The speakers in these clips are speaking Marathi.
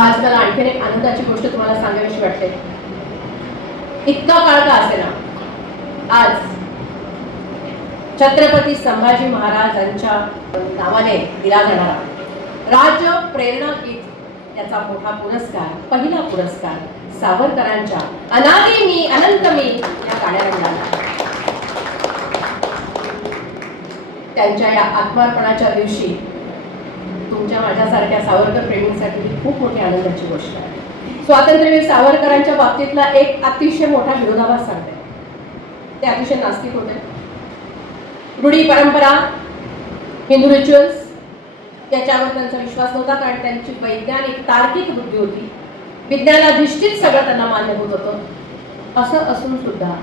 आज मला आणखीन एक आनंदाची गोष्ट तुम्हाला सांगावीशी वाटते. इतका काळ का असेना? आज छत्रपती संभाजी महाराजांच्या नावाने दिला जाणारा राज्य प्रेरणा गीत याचा मोठा पुरस्कार पहिला पुरस्कार सावरकरांच्या अनादी मी अनंत मी या गाण्याला मिळाला. त्यांच्या या आत्मार्पणाच्या दिवशी तुमच्या माझ्यासारख्या सावरकर प्रेमींसाठी ही खूप मोठी आनंदाची गोष्ट आहे. स्वातंत्र्यवीर सावरकरांच्या बाबतीतला एक अतिशय मोठा विरोधाभास सांगते. ते अतिशय नास्तिक होते. रूढी परंपरा हिंदू रिच्युअल्स त्याच्यावर त्यांचा विश्वास नव्हता कारण त्यांची वैज्ञानिक तार्किक बुद्धी होती. विज्ञानाधिष्ठित सगळं त्यांना मान्य होत होतं. असं असून सुद्धा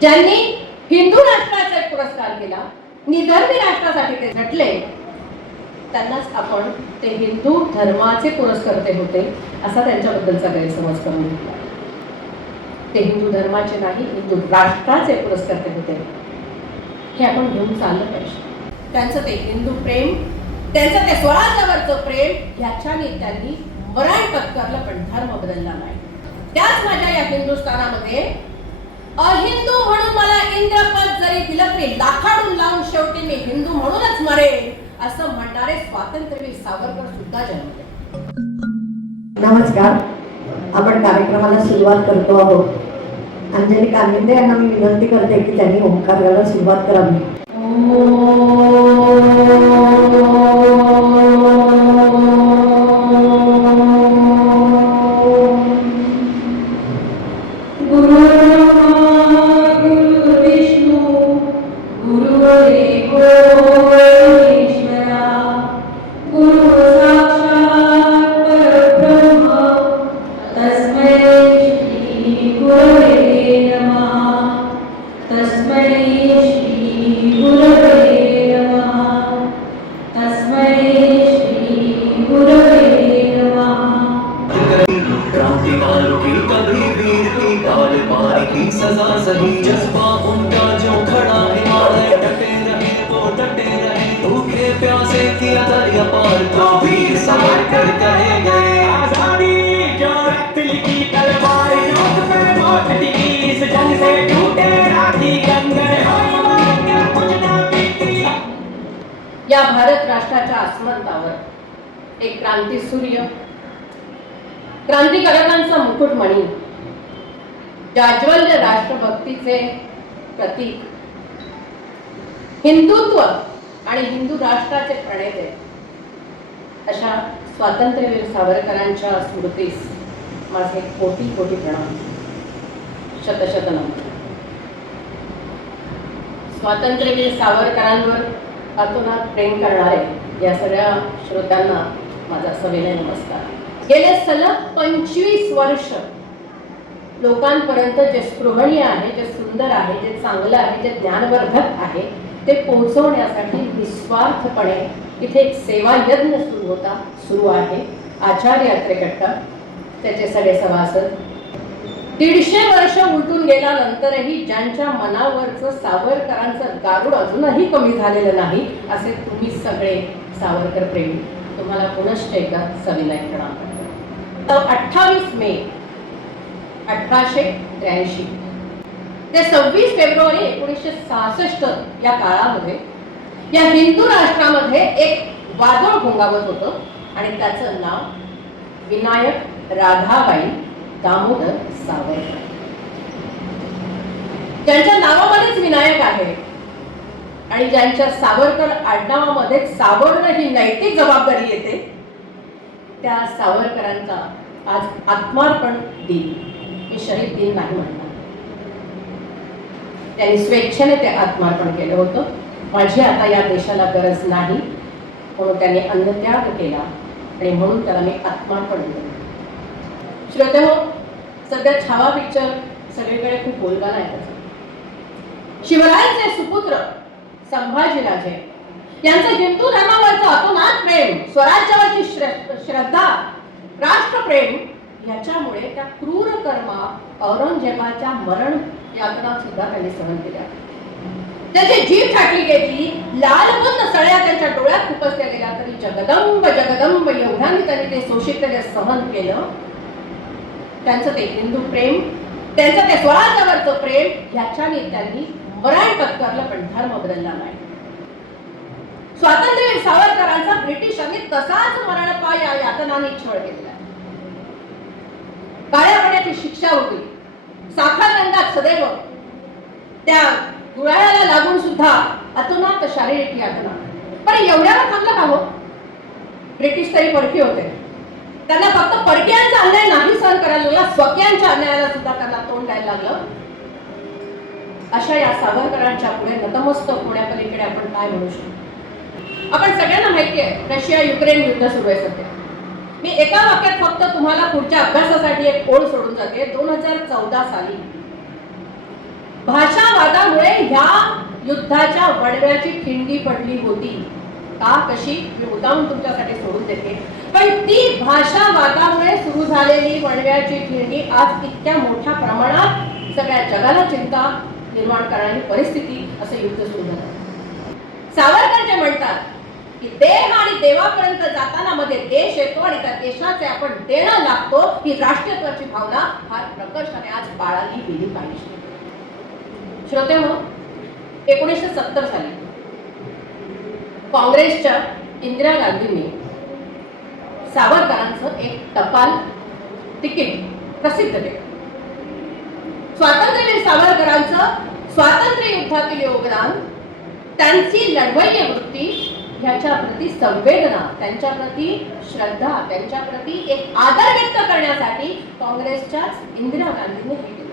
ज्यांनी हिंदू राष्ट्राचा एक पुरस्कार केला निधर्मी राष्ट्रासाठी ते झटले त्यांनाच आपण ते हिंदू धर्माचे पुरस्कर्ते होते असा त्यांच्याबद्दलचा गैरसमज करून घेतला. ते हिंदू धर्माचे नाही हिंदू राष्ट्राचे पुरस्कर्ते होते. हे आपण घेऊन चाललं पाहिजे. त्यांचं ते हिंदू प्रेम त्यांचं ते स्वराज्यावरचं प्रेम ह्याच्याने त्यांनी मरण पत्करलं पण धर्म बदलला नाही. त्याच माझ्या या हिंदुस्थानामध्ये अहिंदू म्हणून मला इंद्रपद जरी दिलं तरी लाखाडून लावून शेवटी मी हिंदू म्हणूनच मरेन असं म्हणणारे स्वातंत्र्यवीर सावरकर सुद्धा जन्मले. नमस्कार. आपण कार्यक्रमाला सुरुवात करतो आहोत. अंजली कांदिंदे यांना मी विनंती करते की त्यांनी ओंकाराला सुरुवात करावी हिंदुत्व आणि हिंदू राष्ट्राचे प्रणेते. अशा स्वातंत्र्यवीर सावरकरांच्या स्मृतीस माझे कोटी कोटी प्रणाम. शतशत नमन स्वातंत्र्यवीर सावरकरांवर अतोनात प्रेम करणारे या सगळ्या श्रोत्यांना माझा सविनय नमस्कार. गेले सलग पंचवीस वर्ष लोकांपर्यंत जे स्पृहणीय आहे जे सुंदर आहे जे चांगलं आहे जे ज्ञानवर्धक आहे ते पोहोचवण्यासाठी निस्वार्थपणे इथे एक सेवा यज्ञ सुरू होता सुरू आहे. आचार्य यात्रेकट्टा त्याचे सगळे सभासद. दीडशे वर्ष उलटून गेल्यानंतरही ज्यांच्या मनावरचं सावरकरांचं गारुड अजूनही कमी झालेलं नाही असे तुम्ही सगळे सावरकर प्रेमी. तुम्हाला पुनश्च एकदा सविनय प्रणाम करतो. तर अठ्ठावीस मे अठराशे त्र्याऐंशी. ते सव्वीस फेब्रुवारी एकोणीसशे सहासष्ट या काळामध्ये या हिंदू राष्ट्रामध्ये एक वादळ घोंगावत होतं आणि त्याचं नाव विनायक राधाबाई दामोदर सावरकर. ज्यांच्या नावामध्येच विनायक आहे आणि ज्यांच्या सावरकर आडनावामध्ये सावरणं ही नैतिक जबाबदारी येते त्या सावरकरांचा आज आत्मार्पण दिन मी शहीद दिन नाही म्हणणार. त्यांनी स्वेच्छेने ते आत्मार्पण केलं होतं. माझी आता या देशाला गरज नाही. म्हणून त्यांनी अन्नत्याग केला. आणि म्हणून त्याला मी आत्मार्पण केलं. श्रोते हो सध्या छावा पिक्चर सगळीकडे खूप बोलबाला आहे त्याचा शिवरायांचे सुपुत्र संभाजीराजे यांचं हिंदू धर्मावरचं अतोनात प्रेम स्वराज्यावरची श्र- श्रद्धा राष्ट्रप्रेम याच्यामुळे त्या क्रूर कर्मा औरंगजेबाच्या मरण यातना सुद्धा त्यांनी सहन केल्या. त्याची जीभ छाटली गेली लालबंद सळ्या त्यांच्या डोळ्यात खुपसल्या गेल्या तरी जगदंब जगदंब एवढ्याने त्यांनी ते शोषित सहन केलं. त्यांचं ते हिंदू प्रेम त्यांचं ते स्वराज्यावरचं प्रेम ह्याच्याने त्यांनी मरण पत्करलं पण धर्म बदलला नाही. स्वातंत्र्यवीर सावरकरांचा ब्रिटिशांनी तसाच मरणपाय या यातनाने छळ केला. काळ्या पाण्याची शिक्षा होती. साखर रंगात सदैव त्या गुराळ्याला लागून सुद्धा अतोनात शारीरिक यातना. पण एवढ्याला थांबलं का हो? ब्रिटिश तरी परकी होते. त्यांना फक्त परकीयांचा अन्याय नाही सहन करायला लागला स्वकीयांच्या अन्यायाला सुद्धा त्यांना तोंड द्यायला लागलं. अशा या सावरकरांच्या पुढे नतमस्तक होण्यापलीकडे आपण काय म्हणू शकतो? आपण सगळ्यांना माहिती आहे रशिया युक्रेन युद्ध सुरू आहे सध्या. मी एका वाक्यात फक्त तुम्हाला पुढच्या अभ्यासासाठी एक ओळ सोडून जाते. दोन हजार चौदा साली. भाषावादामुळे ह्या युद्धाच्या वडव्याची खिंडी पडली होती. का? कशी? मी मुद्दाम तुमच्यासाठी सोडून देते. पण ती भाषावादामुळे सुरू झालेली वणव्याची खिंडी आज इतक्या मोठ्या प्रमाणात सगळ्या जगाला चिंता निर्माण करणारी परिस्थिती असं युद्ध सुरू झालं. सावरकर जे म्हणतात की देह आणि देवापर्यंत जाताना मध्ये देश येतो आणि त्या देशाचे आपण देणं लागतो ही राष्ट्रत्वाची भावना फार प्रकर्षाने आज बाळाली गेली पाहिजे. श्रोते हो एकोणीसशे सत्तर साली काँग्रेसच्या इंदिरा गांधींनी सावरकरांचं एक टपाल तिकीट प्रसिद्ध केलं. स्वातंत्र्यवीर सावरकरांचं स्वातंत्र्य युद्धातील योगदान त्यांची लढवय्य वृत्ती ह्याच्याप्रती संवेदना त्यांच्याप्रती श्रद्धा त्यांच्याप्रती एक आदर व्यक्त करण्यासाठी काँग्रेसच्याच इंदिरा गांधींनी हे केलं.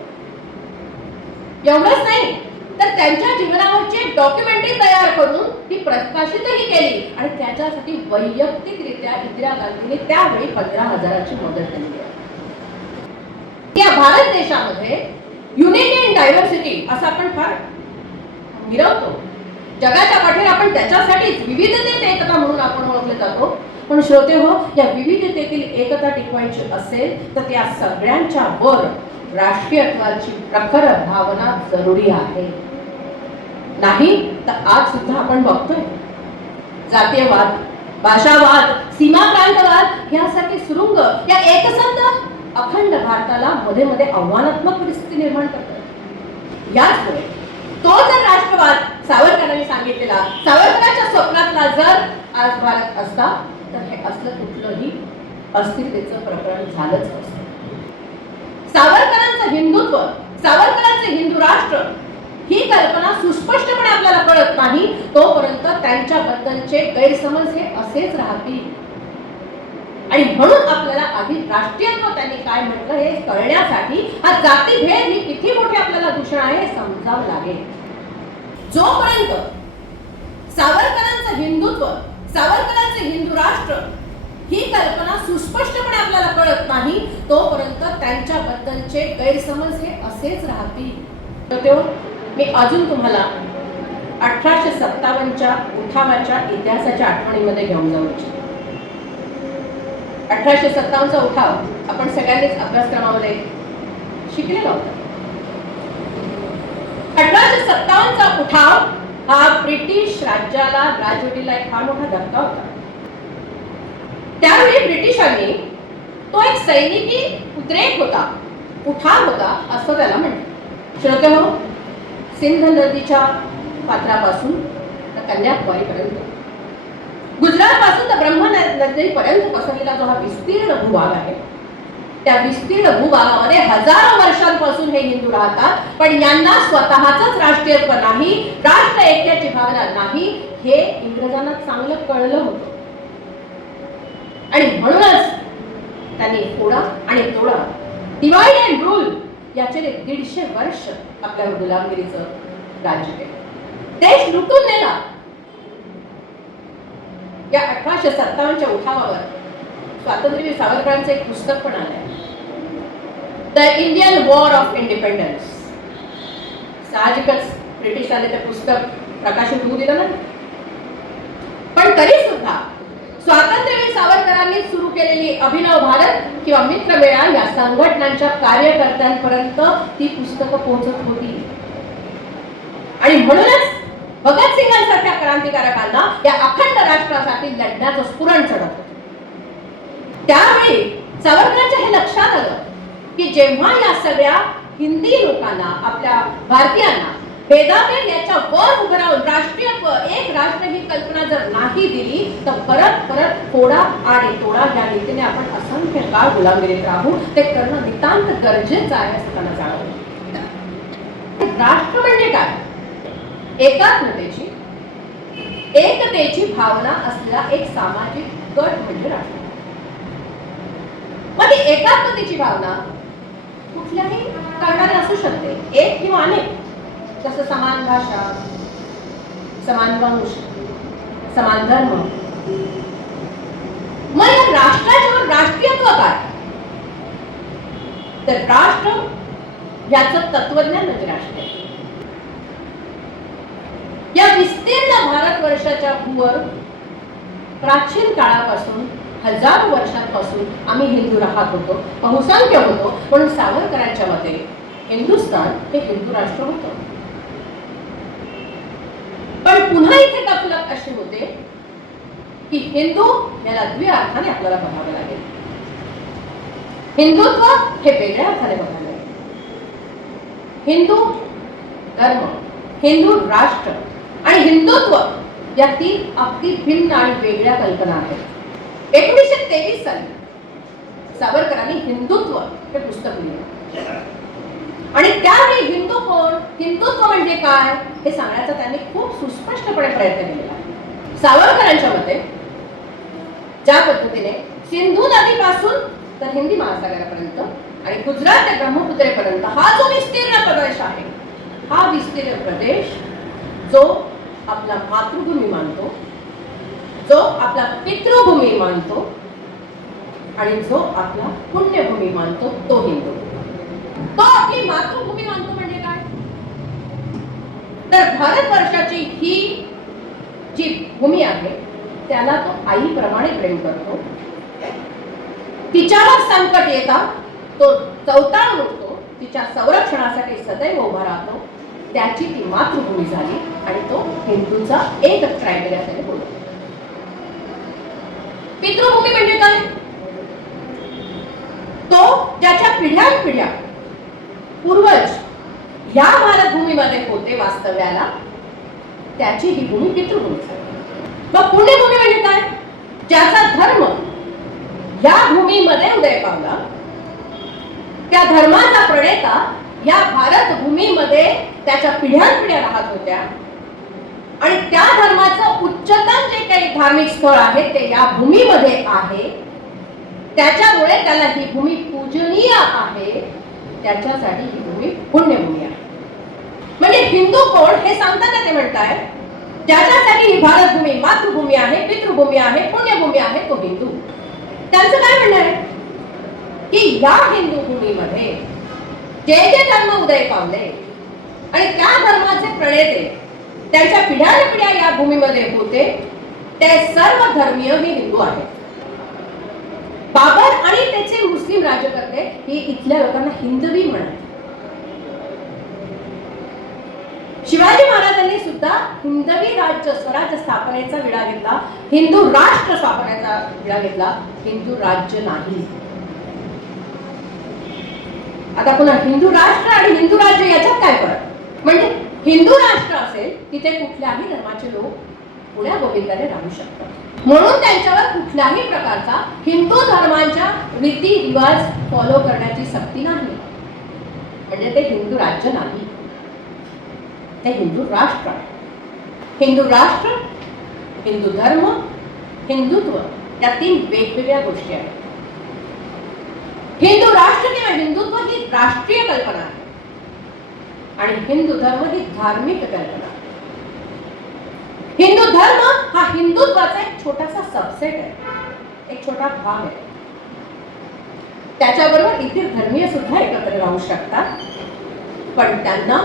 एवढंच नाही तर त्यांच्या जीवनावरची एक डॉक्युमेंटरी तयार करून ती प्रकाशितही केली आणि त्याच्यासाठी वैयक्तिकरित्या इंदिरा गांधींनी त्यावेळी पंधरा हजाराची मदत केली. या भारत देशामध्ये युनिटी इन डायव्हर्सिटी असं आपण फार मिरवतो. जगाच्या पाठीवर आपण त्याच्यासाठीच विविधतेत एकता म्हणून आपण ओळखले जातो. पण श्रोते हो या विविधतेतील एकता टिकवायची असेल तर त्या सगळ्यांच्या वर राष्ट्रीयत्वाची प्रखर भावना जरुरी आहे. नाही तर आज सुद्धा आपण बघतोय. जातीयवाद भाषावाद सीमा प्रांतवाद यासारखे सुरुंग या एकसंध अखंड भारताला मध्ये मध्ये आव्हानात्मक परिस्थिती निर्माण करतात. याचमुळे तो जर राष्ट्रवाद सावरकरांनी सांगितलेला सावरकरांच्या स्वप्नातला जर आज भारत असता तर हे असलं कुठलंही अस्थिरतेचं प्रकरण झालंच असतं. सावरकरांचं हिंदुत्व सावरकरांचे हिंदू राष्ट्र ही कल्पना सुस्पष्टपणे आपल्याला कळत नाही तोपर्यंत त्यांच्याबद्दलचे गैरसमज हे असेच राहतील. आणि म्हणून आपल्याला आधी राष्ट्रीयत्व त्यांनी काय म्हटलं हे कळण्यासाठी हा जातीभेद ही किती मोठी आपल्याला दूषण आहे हे समजावं लागेल. जोपर्यंत सावरकरांचं हिंदुत्व सावरकरांचे हिंदू राष्ट्र ही कल्पना सुस्पष्टपणे आपल्याला कळत नाही तोपर्यंत त्यांच्याबद्दलचे गैरसमज हे असेच राहतील. तर हो, मी अजून तुम्हाला अठराशे सत्तावन्नच्या उठावाच्या इतिहासाच्या आठवणीमध्ये घेऊन जाऊ इच्छितो. अठराशे सत्तावन्नचा उठाव आपण सगळ्यांनीच अभ्यासक्रमामध्ये शिकलेला होता अठराशे सत्तावन्नचा उठाव हा ब्रिटिश राज्याला राजवटीला एक फार मोठा धक्का होता. त्यावेळी ब्रिटिशांनी तो एक सैनिकी उद्रेक होता उठाव होता असं त्याला म्हणतात श्रोते हो सिंध नदीच्या पात्रापासून तर कन्याकुमारीपर्यंत. गुजरातपासून तर ब्रह्म नदीपर्यंत पसरलेला जो हा विस्तीर्ण भूभाग आहे त्या विस्तीर्ण भूभागामध्ये हजारो वर्षांपासून हे हिंदू राहतात पण यांना स्वतःच राष्ट्रीयत्व नाही राष्ट्र ऐक्याची भावना नाही हे इंग्रजांना चांगलं कळलं होतं. आणि म्हणूनच त्यांनी फोडा आणि तोडा डिवाइड अँड रूल याचे ते दीडशे वर्ष आपल्या गुलामगिरीचं राज्य केलं. देश लुटून नेला. या अठराशे सत्तावन्नच्या उठावावर स्वातंत्र्यवीर सावरकरांचं एक पुस्तक पण आलंय. The Indian war of independence साहजिकच ब्रिटिशांनी ते पुस्तक प्रकाशित होऊ दिलं पण तरी सुद्धा स्वातंत्र्यवीर सावरकरांनी सुरू केलेली अभिनव भारत किंवा मित्रमेळा या संघटनांच्या कार्यकर्त्यांपर्यंत ती पुस्तकं पोहोचत होती. आणि म्हणूनच भगतसिंगांसारख्या क्रांतिकारकांना या अखंड राष्ट्रासाठी लढण्याचं स्फुरण चढत त्यावेळी सावरकरांच्या हे लक्षात आलं की जेव्हा या सगळ्या हिंदी लोकांना आपल्या भारतीयांना भेदाभेद याच्या वर उभं राहून राष्ट्रीय एक राष्ट्र ही कल्पना जर नाही दिली तर परत परत थोडा आणि तोडा या रीतीने आपण असंख्य काळ गुलामगिरीत राहू. ते करणं नितांत गरजेचं आहे असं त्यांना जाणवलं राष्ट्र म्हणजे काय? एकात्मतेची एकतेची भावना असलेला एक सामाजिक गट म्हणजे राष्ट्र. मग ती एकात्मतेची भावना कुठल्याही कारणाने असू शकते. एक किंवा अनेक. जसं समान भाषा समान वंश समान धर्म. मग या राष्ट्राच्यावर राष्ट्रीयत्व काय? तर राष्ट्र याचं तत्वज्ञान म्हणजे राष्ट्र. या विस्तीर्ण भारत वर्षाच्या भूवर प्राचीन काळापासून हजारो वर्षांपासून आम्ही हिंदू राहत होतो बहुसंख्य होतो म्हणून सावरकरांच्या मते हिंदुस्थान हे हिंदू राष्ट्र होतं. पण पुन्हा इथे गफलत अशी होते की हिंदू याला द्वि अर्थाने आपल्याला बघावं लागेल. हिंदुत्व हे वेगळ्या अर्थाने बघावं लागेल. हिंदू धर्म हिंदू राष्ट्र आणि हिंदुत्व या तीन अगदी भिन्न आणि वेगळ्या कल्पना आहेत. एकोणीसशे तेवीस साली सावरकरांनी हिंदुत्व हे पुस्तक लिहिलं. आणि त्यावेळी हिंदू कोण? हिंदुत्व म्हणजे काय? हे सांगण्याचा त्यांनी खूप सुस्पष्टपणे प्रयत्न केलेला सावरकरांच्या मते ज्या पद्धतीने सिंधू नदीपासून तर हिंदी महासागरापर्यंत आणि गुजरात ते ब्रह्मपुत्रेपर्यंत हा जो विस्तीर्ण प्रदेश आहे हा विस्तीर्ण प्रदेश जो आपला मातृभूमी मानतो जो आपला पितृभूमी मानतो आणि जो आपला पुण्यभूमी मानतो तो हिंदू. तो आपली मातृभूमी मानतो म्हणजे काय? तर भारत वर्षाची ही जी भूमी आहे त्याला तो आईप्रमाणे प्रेम करतो. तिच्यावर संकट येता तो चौताळ उठतो तिच्या संरक्षणासाठी सदैव उभा राहतो त्याची ती मातृभूमी झाली आणि तो हिंदूचा एक क्रायटेरिया त्याने बोलतो पितृभूमी म्हणजे काय? तो ज्याच्या पिढ्यान पिढ्या पूर्वज या भारतभूमीमध्ये होते वास्तव्याला त्याची ही भूमी पितृभूमी मग पुण्यभूमी म्हणजे काय? ज्याचा धर्म या भूमीमध्ये उदय पावला. त्या धर्माचा प्रणेता या भारत भूमीमध्ये त्याच्या पिढ्यान पिढ्या राहत होत्या. आणि त्या धर्माचं उच्चतम जे काही धार्मिक स्थळ आहे ते या भूमीमध्ये आहे. त्याच्यामुळे त्याला ही भूमी पूजनीय आहे. त्याच्यासाठी ही भूमी पुण्यभूमी आहे. म्हणजे हिंदू कोण हे सांगताना ते म्हणताय? ज्याच्यासाठी ही भारतभूमी मातृभूमी आहे पितृभूमी आहे पुण्यभूमी आहे तो हिंदू. त्यांचं काय म्हणणं आहे? की या हिंदू भूमीमध्ये जे जे धर्म उदय पावले आणि त्या धर्माचे प्रणेते त्यांच्या पिढ्या पिढ्या या भूमीमध्ये होते. ते सर्व धर्मीय हे हिंदू आहेत. बाबर आणि त्याचे मुस्लिम राज्यकर्ते हे इथल्या लोकांना हिंदवी म्हणाले शिवाजी महाराजांनी सुद्धा हिंदवी राज्य स्वराज्य स्थापनेचा विडा घेतला. हिंदू राष्ट्र स्थापनेचा विडा घेतला. हिंदू राज्य नाही. आता पुन्हा हिंदू राष्ट्र आणि हिंदू राज्य याच्यात काय फरक? म्हणजे हिंदू राष्ट्र असेल तिथे कुठल्याही धर्माचे लोक पुण्या गोविंदाने राहू शकतात. म्हणून त्यांच्यावर कुठल्याही प्रकारचा हिंदू धर्मांच्या रीती रिवाज फॉलो करण्याची सक्ती नाही. म्हणजे ते हिंदू राज्य नाही. ते हिंदू राष्ट्र हिंदू राष्ट्र हिंदू धर्म हिंदुत्व या तीन वेगवेगळ्या गोष्टी आहेत. हिंदू राष्ट्र किंवा हिंदुत्व ही राष्ट्रीय कल्पना आहे. आणि हिंदू धर्म ही धार्मिक कल्पना हिंदू धर्म हा हिंदुत्वाचा एक छोटासा सबसेट आहे. एक छोटा भाग आहे. त्याच्याबरोबर इतर धर्मीय सुद्धा एकत्र राहू शकतात. पण त्यांना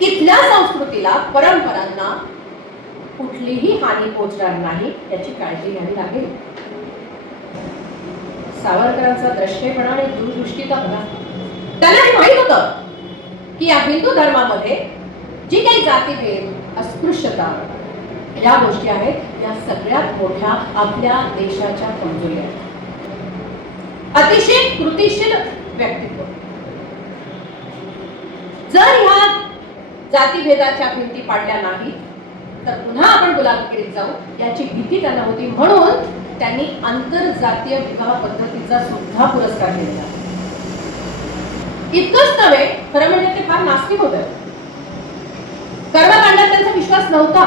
इथल्या संस्कृतीला परंपरांना कुठलीही हानी पोचणार नाही याची काळजी घ्यावी लागेल. सावरकरांचा द्रष्टेपणा आणि दूरदृष्टीचा बघा. त्यांना हे माहीत होतं. की या हिंदू धर्मामध्ये जी काही जातीभेद अस्पृश्यता या गोष्टी आहेत या सगळ्यात मोठ्या आपल्या देशाच्या कमजोरी आहेत. अतिशय कृतिशील व्यक्तित्व. जर ह्या जातीभेदाच्या भिंती पाडल्या नाही तर पुन्हा आपण गुलामगिरीत जाऊ याची भीती त्यांना होती. म्हणून त्यांनी आंतरजातीय विवाह पद्धतीचा सुद्धा पुरस्कार दिलेला इतकंच नव्हे खरं म्हणजे ते फार नास्तिक होते. कर्मकांडात त्यांचा विश्वास नव्हता.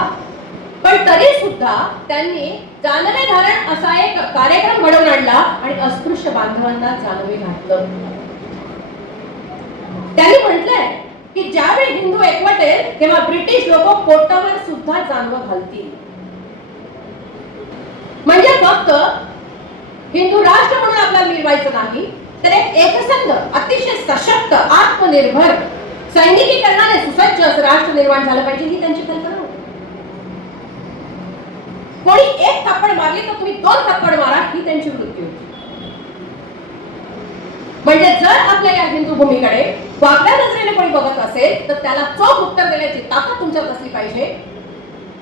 पण तरी सुद्धा त्यांनी जानवे धारण असा एक कार्यक्रम घडवून आणला आणि अस्पृश्य बांधवांना जानवे घातलं. त्यांनी म्हटलंय की ज्यावेळी हिंदू एकवटेल तेव्हा ब्रिटिश लोक पोटावर सुद्धा जानवं घालतील. म्हणजे फक्त हिंदू राष्ट्र म्हणून आपल्याला मिळवायचं नाही तर एक एकसंध अतिशय सशक्त आत्मनिर्भर सैनिकीकरणाने सुसज्ज असं राष्ट्र निर्माण झालं पाहिजे ही त्यांची कल्पना होती. कोणी एक थप्पड मारली तर तुम्ही दोन थप्पड मारा ही त्यांची वृत्ती होती. म्हणजे जर आपल्या या हिंदू भूमीकडे वागल्या नजरेने कोणी बघत असेल तर त्याला चोख उत्तर देण्याची ताकद तुमच्यात असली पाहिजे.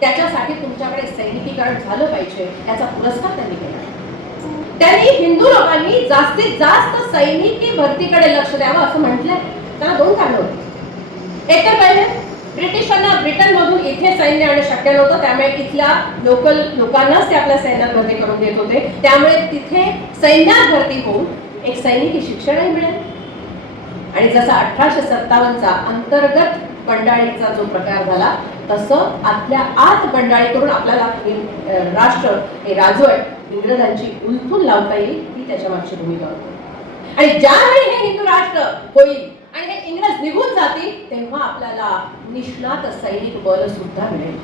त्याच्यासाठी तुमच्याकडे सैनिकीकरण झालं पाहिजे याचा पुरस्कार त्यांनी केला. त्यांनी हिंदू लोकांनी जास्तीत जास्त सैनिकी भरतीकडे लक्ष द्यावं असं म्हटलंय. त्याला दोन कारण होते. एक तर पहिले ब्रिटिशांना ब्रिटन मधून इथे सैन्य आणणं शक्य नव्हतं. त्यामुळे इथल्या लोकल लोकांनाच ते आपल्या सैन्यात भरती करून देत होते. त्यामुळे तिथे सैन्यात भरती होऊन एक सैनिकी शिक्षणही मिळेल. आणि जसा अठराशे सत्तावन्नचा अंतर्गत बंडाळीचा जो प्रकार झाला तसं आतल्या आत बंडाळी करून आपल्याला राष्ट्र हे राजवट इंग्रजांची उलथून लावता येईल ही त्याच्या मागची भूमिका होती. आणि ज्यावेळी हे हिंदू राष्ट्र होईल आणि हे इंग्रज निघून जातील तेव्हा आपल्याला निष्णात सैनिक बल सुद्धा मिळेल.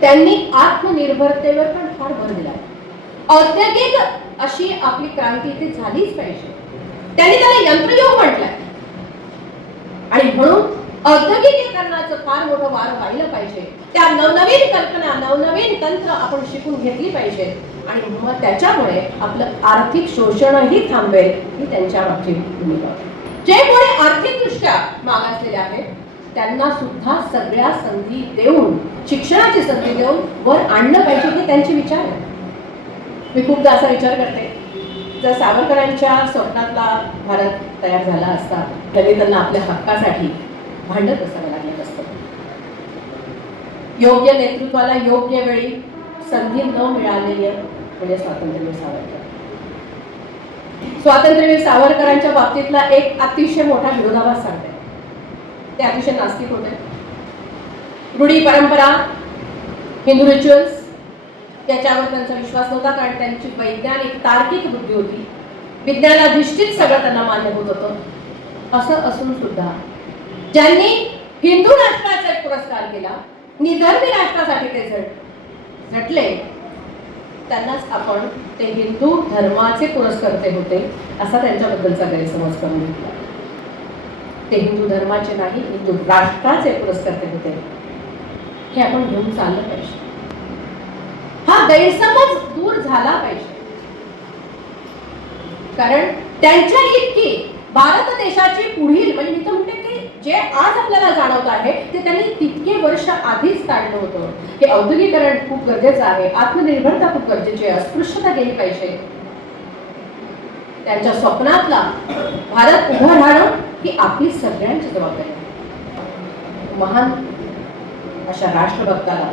त्यांनी आत्मनिर्भरतेवर पण फार भर दिला. औद्योगिक अशी आपली क्रांती इथे झालीच पाहिजे. त्यांनी त्याला यंत्रयोग म्हटलंय. आणि म्हणून औद्योगिकीकरणाचं फार मोठं वार व्हायला पाहिजे. त्या नवनवीन कल्पना नवनवीन तंत्र आपण शिकून घेतली पाहिजे. आणि मग त्याच्यामुळे आपलं आर्थिक शोषणही थांबेल ही त्यांच्या मागची भूमिका जे कोणी आर्थिकदृष्ट्या मागासलेले आहेत त्यांना सुद्धा सगळ्या संधी देऊन शिक्षणाची संधी देऊन वर आणलं पाहिजे हे त्यांचे विचार आहे मी खूपदा असा विचार करते जर सावरकरांच्या स्वप्नातला भारत तयार झाला असता तरी त्यांना आपल्या हक्कासाठी भांडत असावं लागलं असतं. योग्य नेतृत्वाला योग्य वेळी संधी न मिळालेली म्हणजे स्वातंत्र्यवीर सावरकर स्वातंत्र्यवीर सावरकरांच्या बाबतीतला एक अतिशय मोठा विरोधाभास सांगते ते अतिशय नास्तिक होते रूढी परंपरा हिंदू रिच्युअल्स त्याच्यावर त्यांचा विश्वास नव्हता कारण त्यांची वैज्ञानिक तार्किक बुद्धी होती. विज्ञानाधिष्ठित सगळं त्यांना मान्य होत होतं. असं असून सुद्धा ज्यांनी हिंदू राष्ट्राचा पुरस्कार केला निधर्मी राष्ट्रासाठी ते झट झटले. त्यांनाच आपण ते हिंदू धर्माचे पुरस्कर्ते होते असा त्यांच्याबद्दलचा गैरसमज करून घेतला. ते हिंदू धर्माचे नाही हिंदू राष्ट्राचे पुरस्कर्ते होते. हे आपण घेऊन चाललं पाहिजे. हा गैरसमज दूर झाला पाहिजे. कारण त्यांच्या इतकी भारत देशाची पुढील म्हणजे मी तर म्हणते जे आज आपल्याला जाणवत आहे ते त्यांनी तितके वर्ष आधीच काढलं होतं. हे औद्योगिकरण खूप गरजेचं आहे. आत्मनिर्भरता खूप गरजेची आहे. अस्पृश्यता गेली पाहिजे. त्यांच्या स्वप्नातला भारत उभं राहणं ही आपली सगळ्यांची जबाबदारी महान अशा राष्ट्रभक्ताला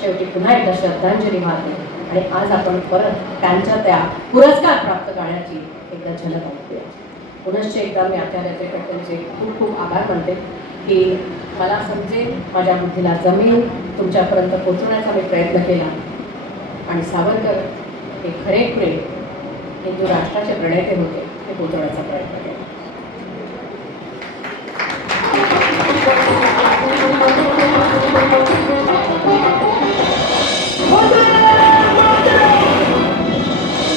शेवटी पुन्हा एकदा श्रद्धांजली वाहते आणि आज आपण परत त्यांच्या त्या पुरस्कार प्राप्त करण्याची एकदा झलक ऐकूया पुनश्च एकदा मी आचार्याचे त्यांचे खूप खूप आभार मानते की मला समजेल माझ्या बुद्धीला जमेल तुमच्यापर्यंत पोचवण्याचा मी प्रयत्न केला. आणि सावरकर हे खरेखुरे हिंदू राष्ट्राचे प्रणेते होते हे पोचवण्याचा प्रयत्न केला.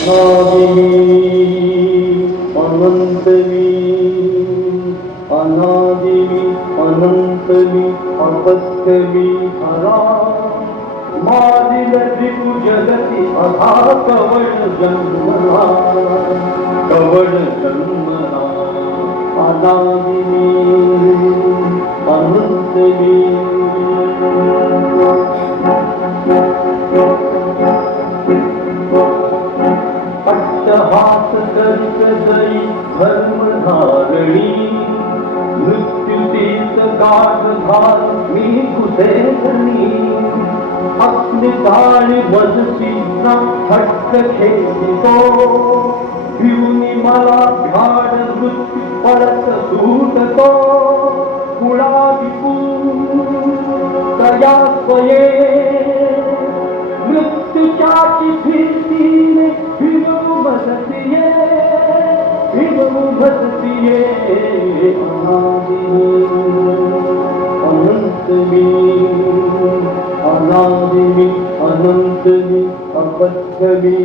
अनंतमी मी खरा. मादिल दिगु जगति अधा कवण जन्मना कवण जन्मना अनादिमी अनंतमी अट्टहास जई धर्मधारणी मृत्युतीत गाढ कुसेनी अपने ताली सी ना हट खेती को तो। भिवनी मला भाड रुच पडत सूत तो। कुळादिपू कया स्वये मृत्युच्याची है भिवू बसतीये भिवू है आदिनी मी अनादि मी अनंत मी अपत्य मी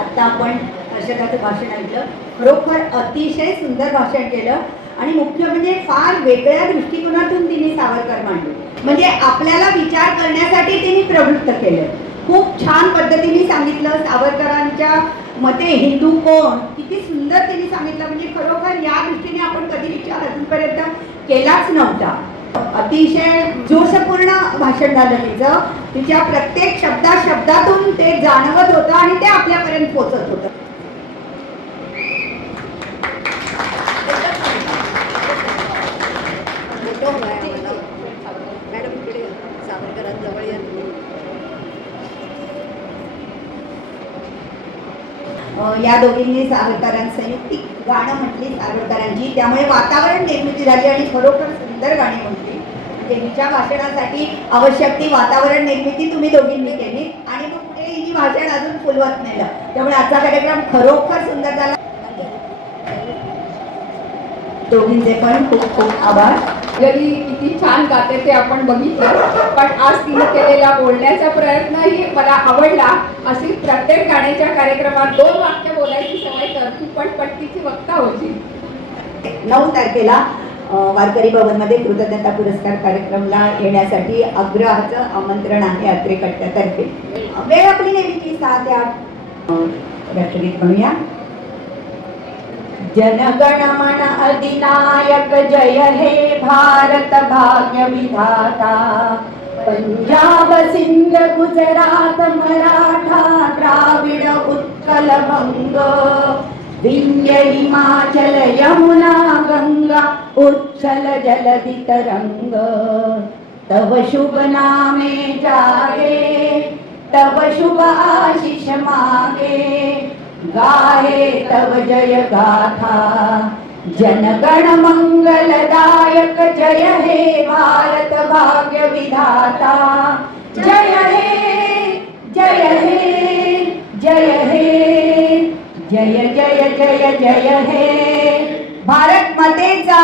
आता आपण दर्शकाचं भाषण ऐकलं. खरोखर अतिशय सुंदर भाषण केलं. आणि मुख्य म्हणजे फार वेगळ्या दृष्टिकोनातून तिने सावरकर मांडले. म्हणजे आपल्याला विचार करण्यासाठी तिने प्रवृत्त केलं. खूप छान पद्धतीने सांगितलं. सावरकरांच्या मते हिंदू कोण? किती सुंदर तिने सांगितलं. म्हणजे खरोखर या दृष्टीने आपण कधी विचार अजूनपर्यंत केलाच नव्हता. अतिशय जोशपूर्ण भाषण झालं तिचं तिच्या प्रत्येक शब्दा शब्दातून ते जाणवत होतं आणि ते आपल्यापर्यंत पोचत होतं. मॅडम या या दोघींनी सावरकरां गाणं म्हटली सावरकरांची. त्यामुळे वातावरण निर्मिती झाली आणि खरोखर सुंदर गाणी म्हटली. म्हणजे देवीच्या भाषणासाठी आवश्यक ती वातावरण निर्मिती तुम्ही दोघींनी केली. आणि मग कुठे हिची भाषण अजून फुलवत नेलं त्यामुळे आजचा कार्यक्रम खरोखर सुंदर झाला. दोघींचे पण खूप खूप आभार. जरी किती छान गाते ते आपण बघितलं पण आज तिने केलेला बोलण्याचा प्रयत्नही मला आवडला. अशी प्रत्येक गाण्याच्या कार्यक्रमात दोन वाक्य बोलायची सवय कर तू पण पट्टीची वक्ता होती. नऊ तारखेला वारकरी भवनमध्ये कृतज्ञता पुरस्कार कार्यक्रमला येण्यासाठी आग्रहाचं आमंत्रण आहे अत्रे कट्ट्यातर्फे वेळ आपली नेहमीची सहा ते आठ. राष्ट्रगीत म्हणूया जनगणमन अधिनायक जय हे भारत भाग्य विधाता। पंजाब सिंध गुजरात मराठा द्राविड उत्कल भंग। विंध्य हिमाचल यमुना गंगा उच्छल जलधि तरंग तव शुभ नामे जागे तव शुभ आशिष मागे। गाहे तव जय गाथा। जनगण मंगलदायक जय हे भारत भाग्य विधाता। जय हे जय हे जय हे जय जय जय जय हे। भारत मातेचा।